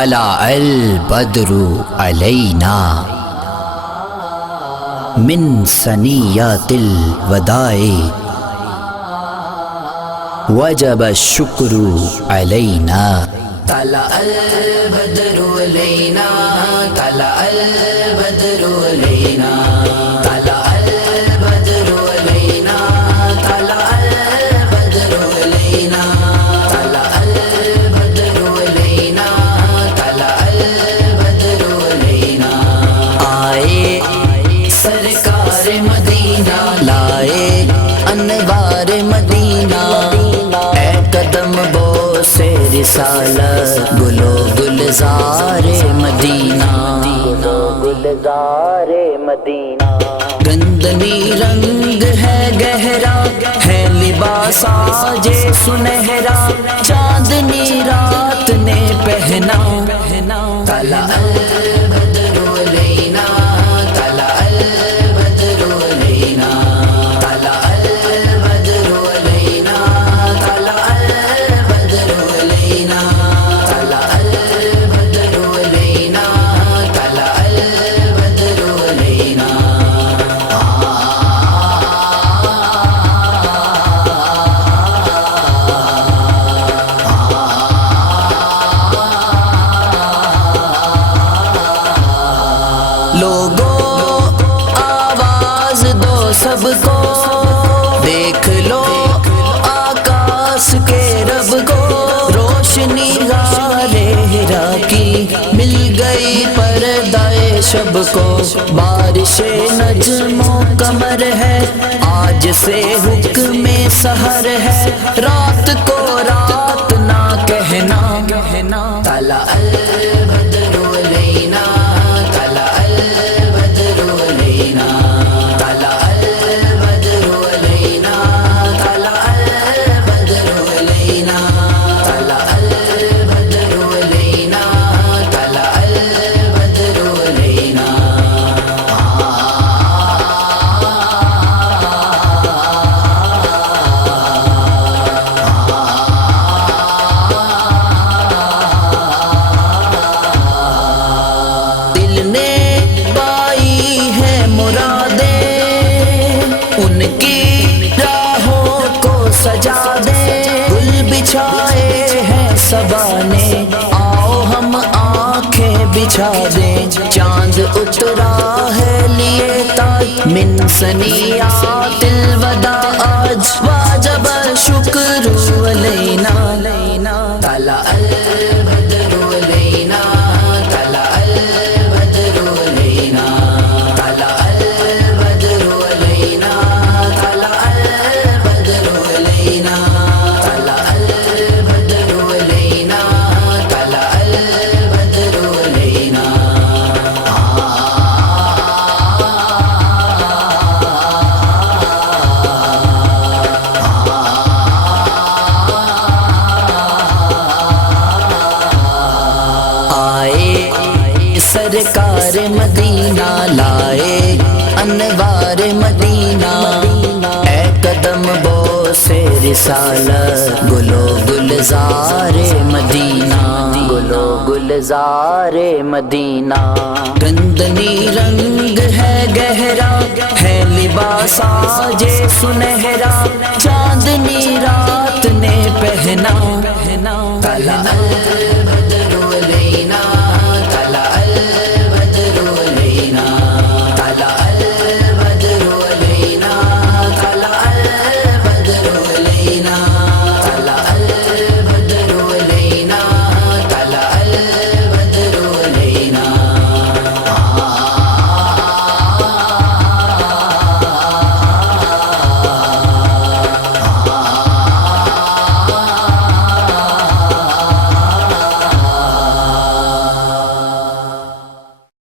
طلع البدر علینا من ثنیات الوداع وجب الشکر علینا طلع البدر علینا طلع البدر علینا طلع البدر علینا طلع البدر علینا طلع البدر علینا طلع البدر علینا آئے سرکار مدینہ لائے انوار مدینہ اے قدم بو سے رسالت گلو گلزار مدینہ گلزار مدینہ گندنی رنگ ہے گہرا ہے لباس آج سنہرا چاندنی رات نے پہنا طلع البدر علینا طلع البدر علینا طلع البدر علینا طلع البدر علینا طلع البدر علینا طلع البدر علینا لوگو آواز دو سب کو دیکھ لو آکاش کے رب کو روشنی غار ہرا کی مل گئی پردہ شب کو بارش نجم و قمر ہے آج سے حکم سحر ہے رات کو رات نہ کہنا طلع البدر علینا طلع البدر علینا طلع البدر علینا طلع البدر علینا طلع البدر علینا طلع البدر علینا دل نے پائی ہے مرادیں ان کی راہوں کو سجا دے گل بچھائے ہیں صبا نے آؤ ہم آنکھیں بچھا دیں چاند اترا ہے لیے تاج من ثنیات الوداع آج واجب شکر علینا طلع البدر علینا طلع البدر علینا طلع البدر علینا طلع البدر علینا طلع البدر علینا طلع البدر علینا آئے سرکار مدینہ لائے انوار مدینہ اے قدم بو سے رسالت گلو گلزار مدینہ گلو گلزار مدینہ گندنی رنگ ہے گہرا ہے لباس آج سنہرا چاندنی رات نے پہنا طلع البدر